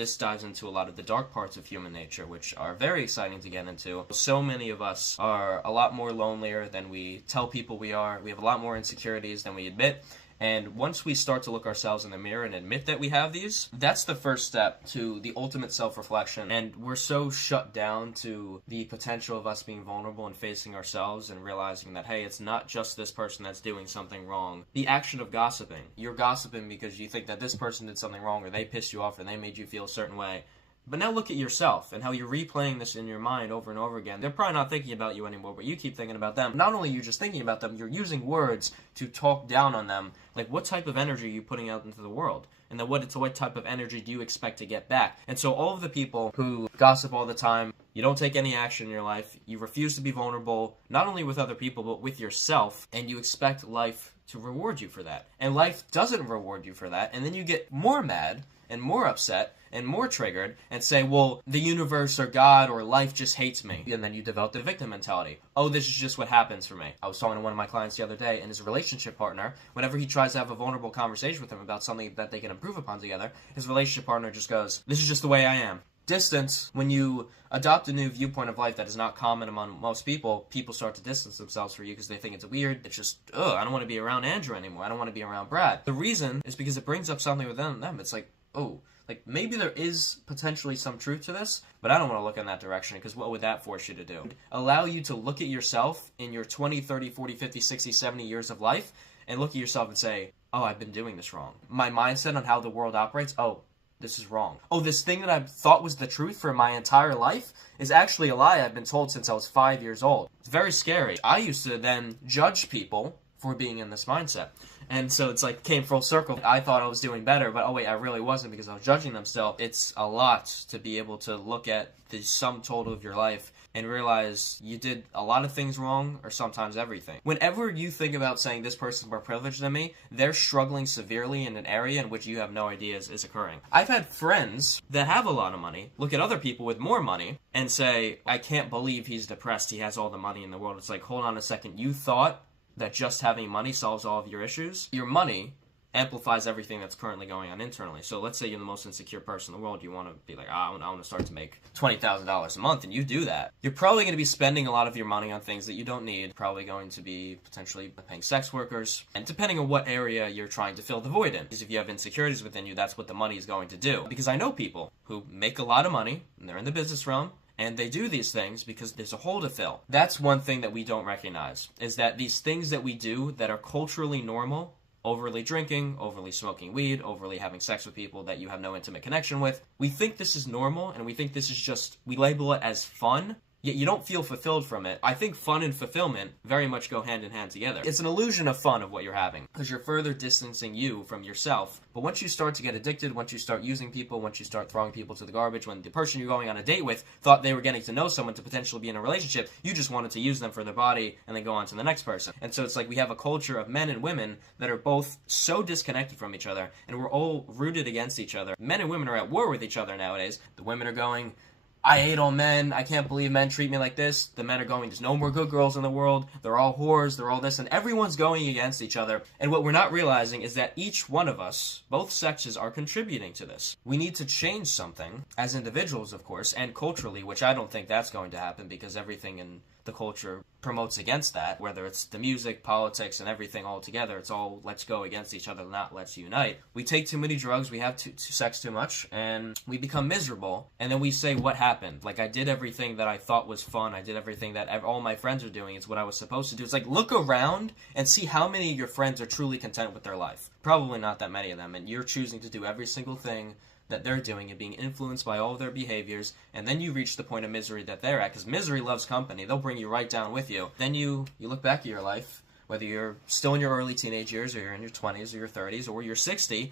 this dives into a lot of the dark parts of human nature, which are very exciting to get into. So many of us are a lot more lonelier than we tell people we are. We have a lot more insecurities than we admit. And once we start to look ourselves in the mirror and admit that we have these, that's the first step to the ultimate self-reflection. And we're so shut down to the potential of us being vulnerable and facing ourselves and realizing that, hey, it's not just this person that's doing something wrong. The action of gossiping. You're gossiping because you think that this person did something wrong or they pissed you off or they made you feel a certain way. But now look at yourself and how you're replaying this in your mind over and over again. They're probably not thinking about you anymore, but you keep thinking about them. Not only are you just thinking about them, you're using words to talk down on them. Like, what type of energy are you putting out into the world? And then what type of energy do you expect to get back? And so all of the people who gossip all the time, you don't take any action in your life, you refuse to be vulnerable, not only with other people, but with yourself, and you expect life to reward you for that. And life doesn't reward you for that, and then you get more mad and more upset and more triggered and say, well, the universe or God or life just hates me. And then you develop the victim mentality. Oh, this is just what happens for me. I was talking to one of my clients the other day, and his relationship partner, whenever he tries to have a vulnerable conversation with him about something that they can improve upon together, his relationship partner just goes, this is just the way I am. Distance, when you adopt a new viewpoint of life that is not common among most people, people start to distance themselves from you because they think it's weird. It's just, I don't want to be around Andrew anymore. I don't want to be around Brad. The reason is because it brings up something with them. It's like, oh, like maybe there is potentially some truth to this, but I don't want to look in that direction because what would that force you to do? Allow you to look at yourself in your 20, 30, 40, 50, 60, 70 years of life and look at yourself and say, oh, I've been doing this wrong. My mindset on how the world operates, oh, this is wrong. Oh, this thing that I thought was the truth for my entire life is actually a lie I've been told since I was 5 years old. It's very scary. I used to then judge people for being in this mindset. And so it's like came full circle. I thought I was doing better, but oh wait, I really wasn't because I was judging them still. It's a lot to be able to look at the sum total of your life and realize you did a lot of things wrong or sometimes everything. Whenever you think about saying this person's more privileged than me, they're struggling severely in an area in which you have no idea is occurring. I've had friends that have a lot of money look at other people with more money and say, I can't believe he's depressed. He has all the money in the world. It's like, hold on a second. You thought that just having money solves all of your issues? Your money amplifies everything that's currently going on internally. So let's say you're the most insecure person in the world. You want to be like, I want to start to make $20,000 a month, and you do that. You're probably going to be spending a lot of your money on things that you don't need. Probably going to be potentially paying sex workers, and depending on what area you're trying to fill the void in. Because if you have insecurities within you, that's what the money is going to do. Because I know people who make a lot of money, and they're in the business realm, and they do these things because there's a hole to fill. That's one thing that we don't recognize, is that these things that we do that are culturally normal, overly drinking, overly smoking weed, overly having sex with people that you have no intimate connection with, we think this is normal, and we think this is just, we label it as fun, yet you don't feel fulfilled from it. I think fun and fulfillment very much go hand in hand together. It's an illusion of fun of what you're having, because you're further distancing you from yourself. But once you start to get addicted, once you start using people, once you start throwing people to the garbage, when the person you're going on a date with thought they were getting to know someone to potentially be in a relationship, you just wanted to use them for their body and then go on to the next person. And so it's like we have a culture of men and women that are both so disconnected from each other, and we're all rooted against each other. Men and women are at war with each other nowadays. The women are going, I hate all men. I can't believe men treat me like this. The men are going, there's no more good girls in the world. They're all whores. They're all this. And everyone's going against each other. And what we're not realizing is that each one of us, both sexes, are contributing to this. We need to change something as individuals, of course, and culturally, which I don't think that's going to happen because everything in the culture promotes against that, whether it's the music, politics, and everything all together. It's all let's go against each other, not let's unite. We take too many drugs, we have sex too much, and we become miserable, and then we say, what happened? Like, I did everything that I thought was fun, I did everything that all my friends are doing, it's what I was supposed to do. It's like, look around and see how many of your friends are truly content with their life. Probably not that many of them, and you're choosing to do every single thing that they're doing and being influenced by all of their behaviors, and then you reach the point of misery that they're at, because misery loves company. They'll bring you right down with you. Then you look back at your life, whether you're still in your early teenage years, or you're in your 20s, or your 30s, or you're 60,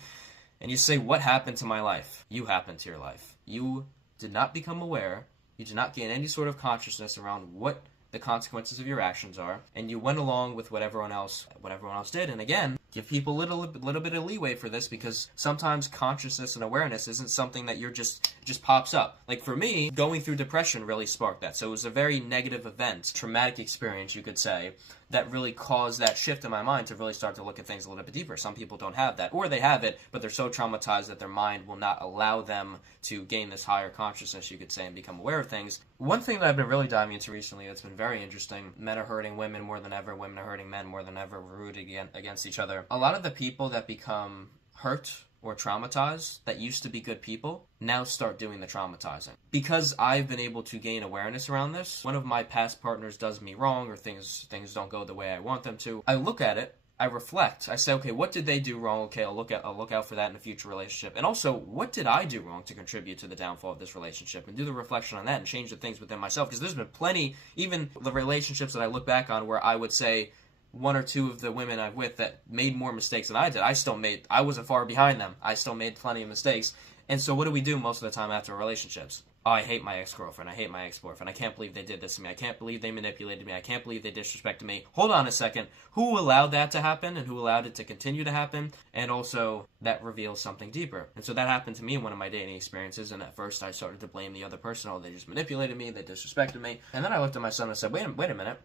and you say, what happened to my life? You happened to your life. You did not become aware. You did not gain any sort of consciousness around what the consequences of your actions are, and you went along with what everyone else did. And again, give people a little bit of leeway for this, because sometimes consciousness and awareness isn't something that you're just pops up. Like for me, going through depression really sparked that. So it was a very negative event, traumatic experience, you could say, that really caused that shift in my mind to really start to look at things a little bit deeper. Some people don't have that, or they have it, but they're so traumatized that their mind will not allow them to gain this higher consciousness, you could say, and become aware of things. One thing that I've been really diving into recently that's been very interesting: men are hurting women more than ever, women are hurting men more than ever, we're rooted against each other. A lot of the people that become hurt or traumatized that used to be good people now start doing the traumatizing. Because I've been able to gain awareness around this, one of my past partners does me wrong, or things don't go the way I want them to, I look at it, I reflect, I say, okay, what did they do wrong? Okay, I'll look out for that in a future relationship. And also, what did I do wrong to contribute to the downfall of this relationship? And do the reflection on that and change the things within myself. Because there's been plenty, even the relationships that I look back on, where I would say, one or two of the women I'm with that made more mistakes than I did, I wasn't far behind them. I still made plenty of mistakes. And so what do we do most of the time after relationships? Oh, I hate my ex-girlfriend. I hate my ex-boyfriend. I can't believe they did this to me. I can't believe they manipulated me. I can't believe they disrespected me. Hold on a second. Who allowed that to happen, and who allowed it to continue to happen? And also, that reveals something deeper. And so that happened to me in one of my dating experiences, and at first I started to blame the other person. Oh, they just manipulated me. They disrespected me. And then I looked at my son and said, wait a minute.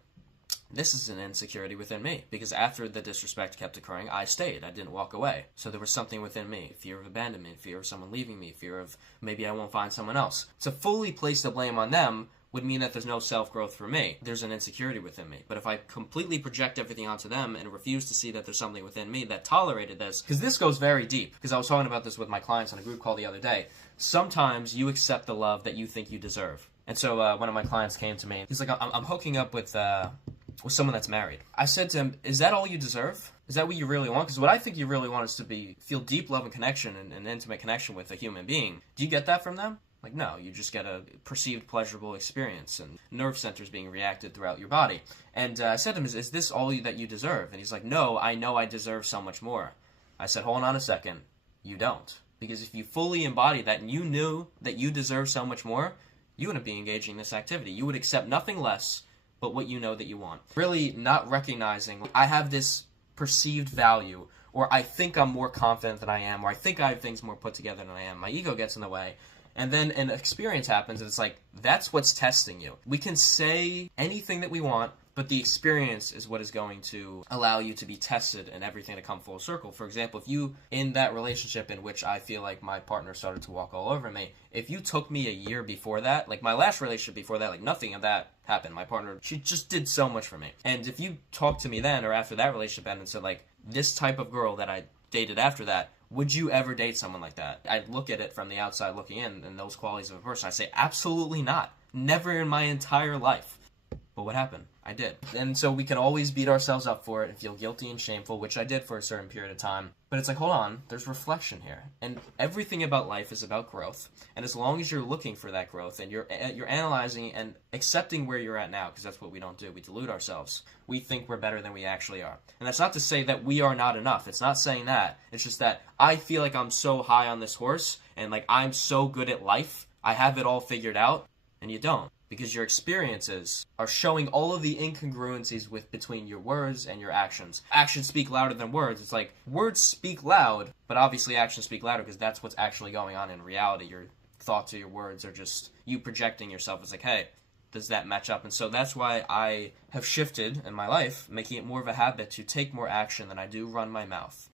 This is an insecurity within me, because after the disrespect kept occurring, I stayed. I didn't walk away. So there was something within me: fear of abandonment, fear of someone leaving me, fear of maybe I won't find someone else. To fully place the blame on them would mean that there's no self-growth for me. There's an insecurity within me. But if I completely project everything onto them and refuse to see that there's something within me that tolerated this, because this goes very deep, because I was talking about this with my clients on a group call the other day, sometimes you accept the love that you think you deserve. And so one of my clients came to me. He's like, I'm hooking up with someone that's married. I said to him, is that all you deserve? Is that what you really want? Because what I think you really want is to feel deep love and connection and an intimate connection with a human being. Do you get that from them? Like, no, you just get a perceived pleasurable experience and nerve centers being reacted throughout your body. And I said to him, is this all that you deserve? And he's like, no, I know I deserve so much more. I said, hold on a second. You don't. Because if you fully embody that and you knew that you deserve so much more, you wouldn't be engaging in this activity. You would accept nothing less but what you know that you want. Really not recognizing, I have this perceived value, or I think I'm more confident than I am, or I think I have things more put together than I am. My ego gets in the way. And then an experience happens, and it's like, that's what's testing you. We can say anything that we want, but the experience is what is going to allow you to be tested and everything to come full circle. For example, if you, in that relationship in which I feel like my partner started to walk all over me, if you took me a year before that, like my last relationship before that, like nothing of that happened. My partner, she just did so much for me. And if you talked to me then or after that relationship ended and said, like, this type of girl that I dated after that, would you ever date someone like that? I'd look at it from the outside looking in and those qualities of a person. I'd say, absolutely not. Never in my entire life. But what happened? I did. And so we can always beat ourselves up for it and feel guilty and shameful, which I did for a certain period of time. But it's like, hold on, there's reflection here. And everything about life is about growth. And as long as you're looking for that growth and you're analyzing and accepting where you're at now, because that's what we don't do. We delude ourselves. We think we're better than we actually are. And that's not to say that we are not enough. It's not saying that. It's just that I feel like I'm so high on this horse and like I'm so good at life. I have it all figured out. And you don't. Because your experiences are showing all of the incongruencies between your words and your actions. Actions speak louder than words. It's like, words speak loud, but obviously actions speak louder because that's what's actually going on in reality. Your thoughts or your words are just you projecting yourself. It's like, hey, does that match up? And so that's why I have shifted in my life, making it more of a habit to take more action than I do run my mouth.